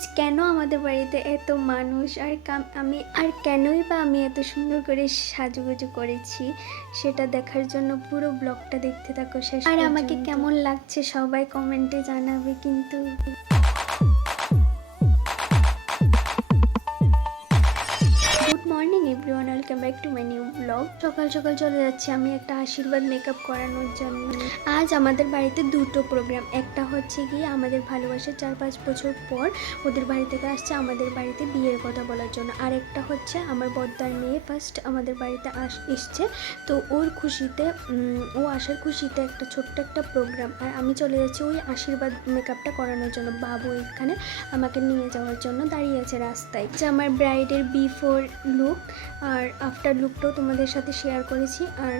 আজ কেন আমাদের বাড়িতে এত মানুষ আর কেনই বা আমি এত সুন্দর করে সাজুগুজু করেছি সেটা দেখার জন্য পুরো ব্লগটা দেখতে থাকো শেষ আর আমাকে কেমন লাগছে সবাই কমেন্টে জানাবে কিন্তু। Good morning everyone, welcome back to my new blog. সকাল সকাল চলে যাচ্ছি আমি একটা আশীর্বাদ মেকআপ করানোর জন্য। আজ আমাদের বাড়িতে দুটো প্রোগ্রাম, একটা হচ্ছে গিয়ে আমাদের ভালোবাসার 4-5 বছর পর ওদের বাড়ি থেকে আসছে আমাদের বাড়িতে বিয়ের কথা বলার জন্য, আর একটা হচ্ছে আমার বড়দার মেয়ে ফার্স্ট আমাদের বাড়িতে এসছে, তো ওর খুশিতে ও আসার খুশিতে একটা ছোট্ট একটা প্রোগ্রাম। আর আমি চলে যাচ্ছি ওই আশীর্বাদ মেকআপটা করানোর জন্য। বাবু এখানে আমাকে নিয়ে যাওয়ার জন্য দাঁড়িয়ে আছে রাস্তায়। যে আমার ব্রাইডের বিফোর লুক আর আফটার লুকটাও তোমাদের সাথে শেয়ার করেছি। আর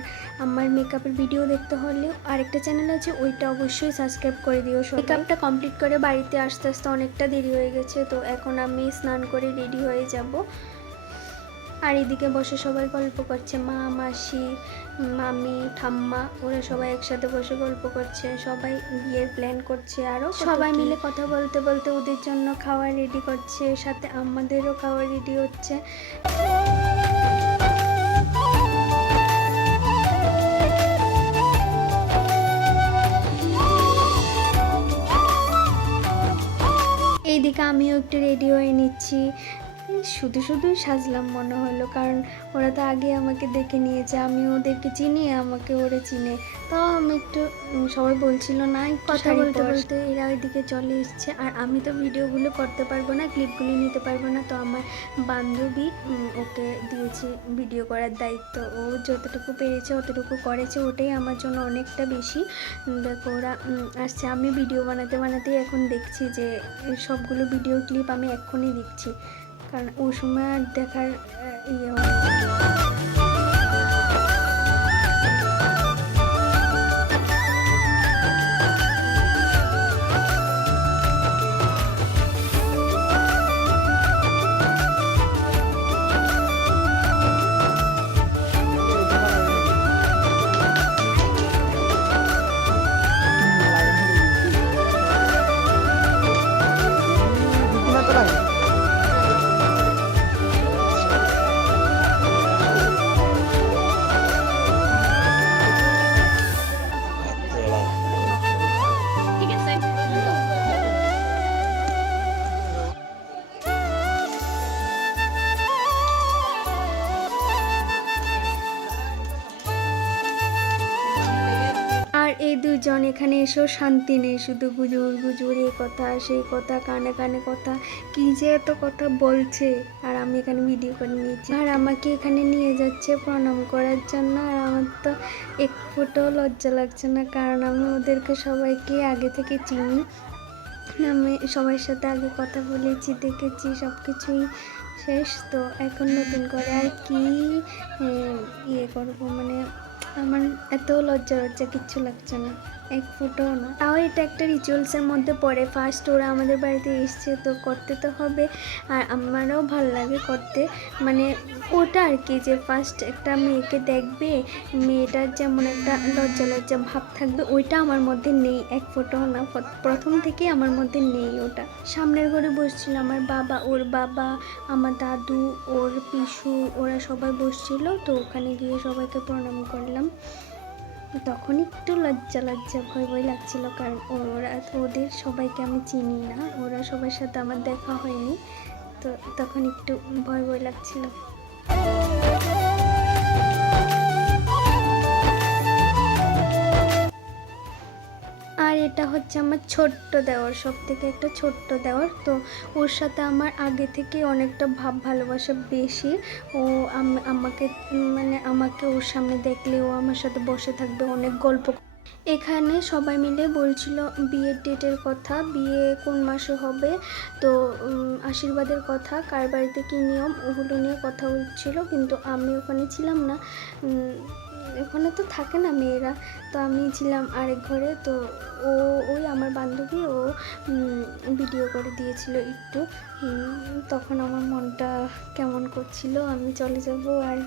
আমার মেকআপের ভিডিও দেখতে হলে আরেকটা চ্যানেল আছে, ওইটা অবশ্যই সাবস্ক্রাইব করে দিও। মেকআপটা কমপ্লিট করে বাড়িতে আসতে আসতে অনেকটা দেরি হয়ে গেছে, তো এখন আমি স্নান করে রেডি হয়ে যাব। আর এদিকে বসে সবাই গল্প করছে, মা, মাসি, মামি, ঠাম্মা, ওরা সবাই একসাথে বসে গল্প করছে, সবাই বিয়ের প্ল্যান করছে, আরও সবাই মিলে কথা বলতে বলতে ওদের জন্য খাওয়া রেডি করছে, সাথে আমাদেরও খাওয়া রেডি হচ্ছে। এইদিকে আমিও একটু রেডি হয়ে নিচ্ছি। শুধু শুধু সাজলাম মনে হলো, কারণ ওরা তো আগে আমাকে দেখে নিয়েছে, আমি ওদেরকে চিনি, আমাকে ওরা চিনে। তাও আমি একটু সবাই বলছিল না, কথা বলতে বলতে এরা ওইদিকে চলে এসছে। আর আমি তো ভিডিওগুলো করতে পারবো না, ক্লিপগুলি নিতে পারবো না, তো আমার বান্ধবী ওকে দিয়েছি ভিডিও করার দায়িত্ব। ও যতটুকু পেরেছে অতটুকু করেছে, ওটাই আমার জন্য অনেকটা বেশি। দেখো ওরা আসছে, আমি ভিডিও বানাতে বানাতেই এখন দেখছি যে সবগুলো ভিডিও ক্লিপ আমি এক্ষুনি দিচ্ছি, কারণ ওই সময় আর দেখার ইয়ে হয়। আর এই দুজন এখানে এসেও শান্তি নেই, শুধু গুজুর গুজুর, এই কথা সেই কথা, কানে কানে কথা, কি যে এত কথা বলছে। আর আমি এখানে ভিডিও করে নিয়েছি, আর আমাকে এখানে নিয়ে যাচ্ছে প্রণাম করার জন্য। আর আমার তো এক ফুটও লজ্জা লাগছে না, কারণ আমি ওদেরকে সবাইকে আগে থেকে চিনি, আমি সবার সাথে আগে কথা বলেছি, দেখেছি, সব কিছুই শেষ। তো এখন নতুন করে আর কি ইয়ে করবো, মানে আমার এত লজ্জা লজ্জা কিচ্ছু লাগছে না, এক ফুটও না। তাও এটা একটা রিচুয়ালসের মধ্যে পড়ে, ফার্স্ট ওরা আমাদের বাড়িতে এসছে, তো করতে তো হবে। আর আমারও ভাল লাগে করতে, মানে ওটা আর কি, যে ফার্স্ট একটা মেয়েকে দেখবে, মেয়েটার যেমন একটা লজ্জা লজ্জা ভাব থাকবে, ওইটা আমার মধ্যে নেই, এক ফুটও না, প্রথম থেকে আমার মধ্যে নেই ওটা। সামনের ঘরে বসছিল আমার বাবা, ওর বাবা, আমার দাদু, ওর পিসু, ওরা সবাই বসছিল, তো ওখানে গিয়ে সবাইকে প্রণাম করলাম। তখন একটু লজ্জা লজ্জা ভয় ভয় লাগছিল, কারণ ওদের সবাইকে আমি চিনি না, ওরা সবার সাথে আমার দেখা হয়নি, তো তখন একটু ভয় ভয় লাগছিল। আর এটা হচ্ছে আমার ছোট্ট দেওর, সব থেকে একটা ছোট্ট দেওর, তো ওর সাথে আমার আগে থেকে অনেকটা ভাব ভালোবাসা বেশি। ও আমাকে মানে আমাকে ওর সামনে দেখলে ও আমার সাথে বসে থাকবে, অনেক গল্প। এখানে সবাই মিলে বলছিল বিয়ের ডেটের কথা, বিয়ে কোন মাসে হবে, তো আশীর্বাদের কথা, কার বাড়িতে কী নিয়ম, ওগুলো নিয়ে কথা হচ্ছিল। কিন্তু আমি ওখানে ছিলাম না, ওখানে তো থাকে না মেয়েরা, তো আমি ছিলাম আরেক ঘরে। তো ওই আমার বান্ধবী ও ভিডিও করে দিয়েছিল একটু, তখন আমার মনটা কেমন করছিল, আমি চলে যাব আর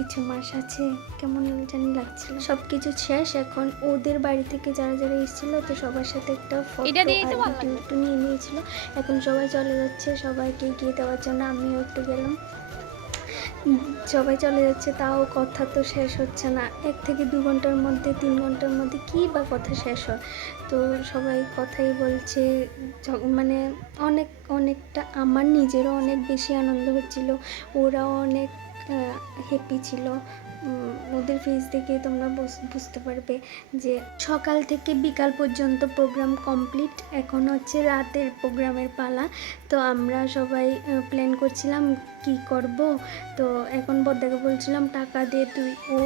কিছু মাস আছে, কেমন জানি লাগছিল। সব কিছু শেষ, এখন ওদের বাড়ি থেকে যারা যারা এসেছিলো তো সবার সাথে একটা ফটো আর ভিডিও একটু নিয়ে নিয়েছিল। এখন সবাই চলে যাচ্ছে, সবাইকে গিয়ে দেওয়ার জন্য আমিও একটু গেলাম। সবাই চলে যাচ্ছে, তাও কথা তো শেষ হচ্ছে না। 1 থেকে 2 ঘন্টার মধ্যে 3 ঘন্টার মধ্যে কী বা কথা শেষ হয়। তো সবাই কথাই বলছে, মানে অনেকটা আমার নিজেরও অনেক বেশি আনন্দ হচ্ছিল, ওরাও অনেক হ্যাপি ছিল। ওদের ফেস দেখে তোমরা বুঝতে পারবে যে সকাল থেকে বিকাল পর্যন্ত প্রোগ্রাম কমপ্লিট, এখন হচ্ছে রাতের প্রোগ্রামের পালা। তো আমরা সবাই প্ল্যান করছিলাম কি করব। তো এখন বদ্দাকে বলছিলাম টাকা দে তুই। ও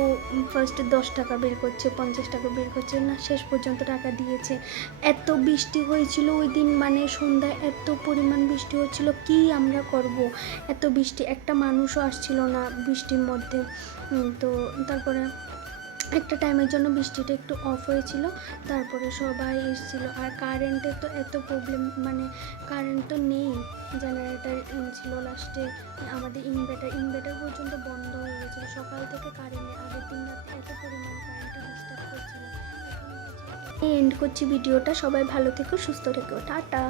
ফার্স্টে 10 টাকা বের করছে, 50 টাকা বের করছে না, শেষ পর্যন্ত টাকা দিয়েছে। এত বৃষ্টি হয়েছিল ওই দিন, মানে সন্ধ্যায় এত পরিমাণ বৃষ্টি হচ্ছিল, কি আমরা করব। এত বৃষ্টি, একটা মানুষও আসছিল না বৃষ্টির মধ্যে। তো তারপরে একটা টাইমের জন্য বৃষ্টিটা একটু অফ হয়েছিল, তারপরে সবাই এসেছিলো। আর কারেন্টের তো এত প্রবলেম, মানে কারেন্ট তো নেই, জেনারেটার ছিল লাস্টে, আমাদের ইনভার্টার পর্যন্ত বন্ধ হয়ে গেছিলো। সকাল থেকে কারেন্ট নেই, আগের দিন রাতে এত পরিমাণ কারেন্টটা ডিস্টার্ব করছিল। এন্ড করছি ভিডিওটা, সবাই ভালো থেকো, সুস্থ থেকো, টাটা।